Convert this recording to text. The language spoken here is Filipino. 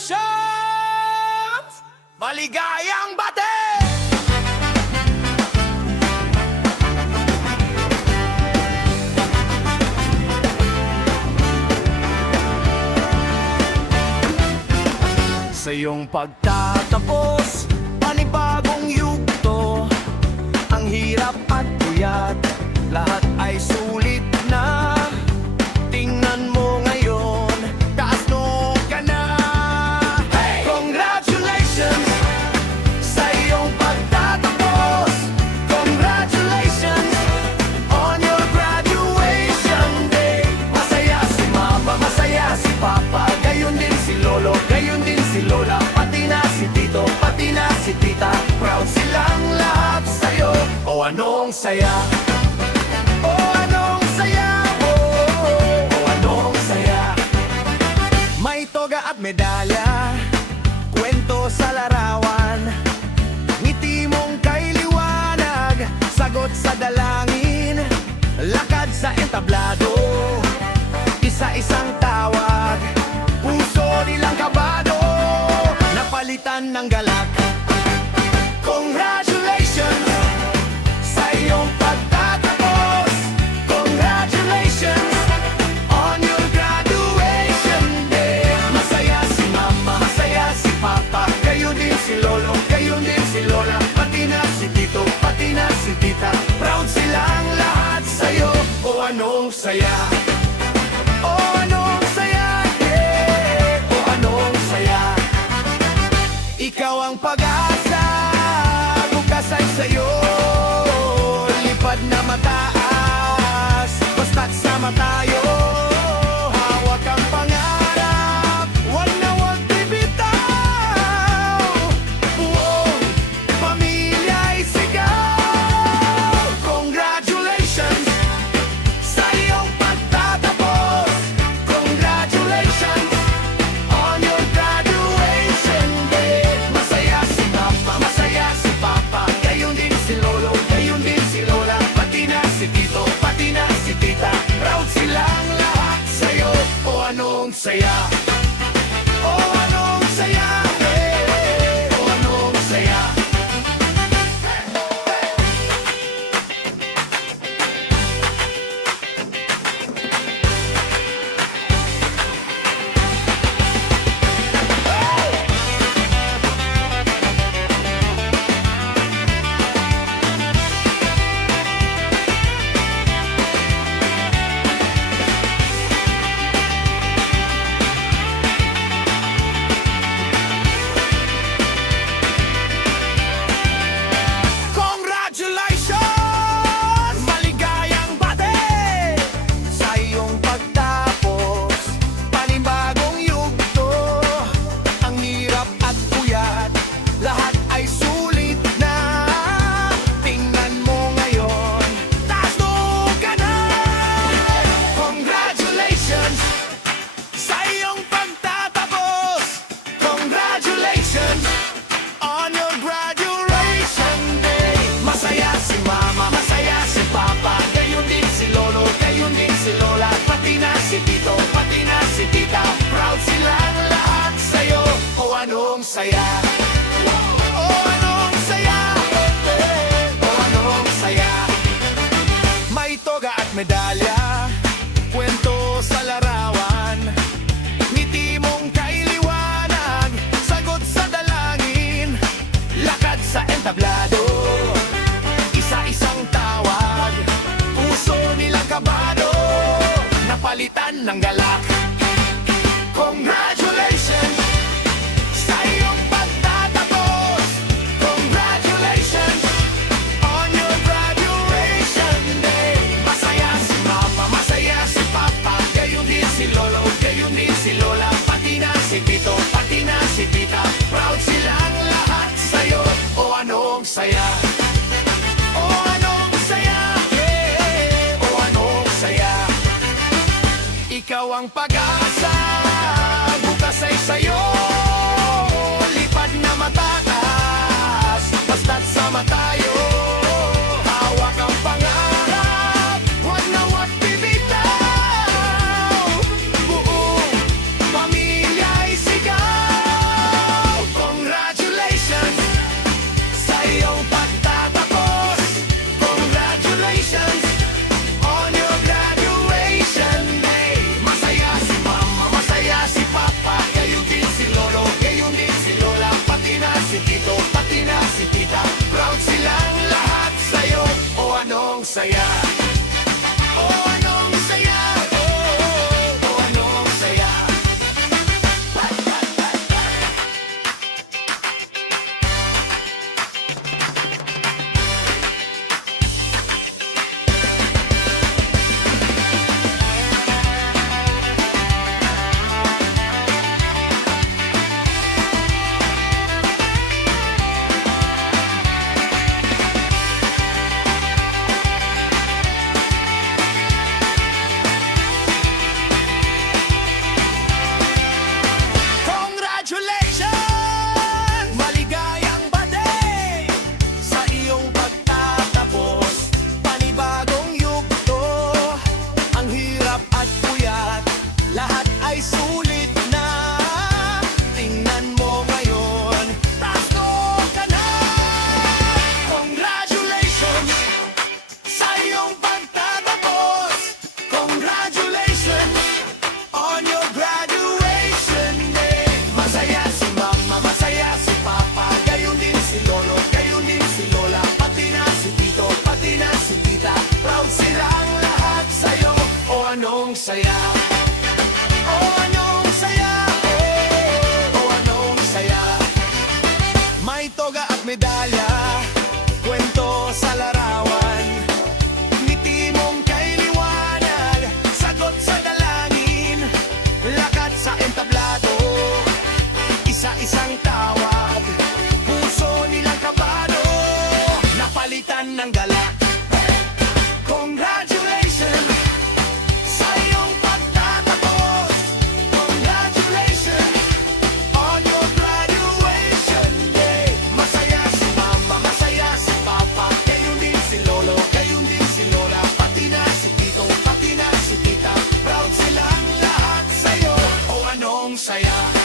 Congratulations! Maligayang bate! Sa iyong pagtatapos, panibagong yugto. Ang hirap at puyat, lahat ay sulit na. Tingnan mo ngayon, kaasno ka na. Hey! Congratulations sa iyong pagtatapos. Congratulations on your graduation day. Masaya si mama, masaya si papa, gayon din si lolo, gayon din si lola, pati na si tito, pati na si tita. Proud silang lahat sa'yo. O anong saya, o anong saya, o anong saya. May toga at medalya, kwento sa larawan, ngiti mong kay liwanag, sagot sa dalangin, lakad sa entablado, isa-isang tawag, puso nilang kabado, napalitan ng galak. Congratulations sa iyong pagtatapos. Congratulations on your graduation day. Masaya si mama, masaya si papa, gayon din si lolo, gayon din si lola, pati na si tito, pati na si tita. Proud silang lahat sa'yo. O anong saya, o anong saya, yeah. O anong saya. Ikaw ang pag-asa, bukas ay sa'yo. Lipad na mataas, basta't sama tayo. Hawak ang pangarap, wag na wag bibitaw. Buong pamilya'y sigaw. Congratulations sa iyong pagtatapos. Congratulations on your graduation day. Masaya si mama, masaya si papa, gayon din si lolo, gayon din si lola, pati na si tito, pati na si tita. Proud silang lahat sa'yo. O anong saya, o anong saya, eh, o anong saya. Congratulations! Maligayang bate! Sa iyong pagtapos, panibagong yugto. Ang hirap at puyat, lahat ay sulit na. Tingnan mo ngayon, taasno ka na. Congratulations sa iyong pagtatapos. Congratulations on your graduation day. Masaya si mama, masaya si papa, gayon din si lolo, gayon din si lola, pati na si tito, pati na si tita. Proud silang lahat sa'yo. O anong saya, o anong saya, o anong saya. May toga at medalya, kwento sa larawan, ngiti mong kay liwanag, sagot sa dalangin, lakad sa entablado, isa-isang tawag, puso nilang kabado, napalitan ng galak. Congratulations sa iyong pagtatapos. Congratulations on your graduation day. Masaya si mama, masaya si papa, gayon din si lolo, gayon din si lola, pati na si tito, pati na si tita. Proud silang lahat sa'yo. O anong saya, o anong saya, yeah. O anong saya. Ikaw ang pag-asa, bukas ay sa'yo. Lipad na mataas, basta't sama tayo. Hawak ang pangarap, wag na wag bibitaw. Buong pamilya'y sigaw. saya? Oh, anong saya? Oh, anong saya? Congratulations! Maligayang birthday sa iyong pagtatapos. Panibagong yugto, ang hirap at puyat, lahat ay sulit na. Tingnan mo ngayon, tasto ka na. Congratulations sa iyong pagtatapos. Congratulations on your graduation day. Masaya si mama, masaya si papa, gayon din si lolo, gayon din si lola, pati na si tito, pati na si tita. Proud silang lahat sa'yo. O anong saya? O anong saya? O anong saya? May toga at medalya, kwento sa larawan, ngiti mong kay liwanag, sagot sa dalangin, lakat sa entablado, isa-isang tawag, puso nilang kabado, napalitan ng galak. Congratulations sa iyong pagtatapos. Congratulations on your graduation day. Masaya si mama, masaya si papa, gayon din si lolo, gayon din si lola, pati na si tito, pati na si tita. Proud silang lahat sa'yo. O anong saya?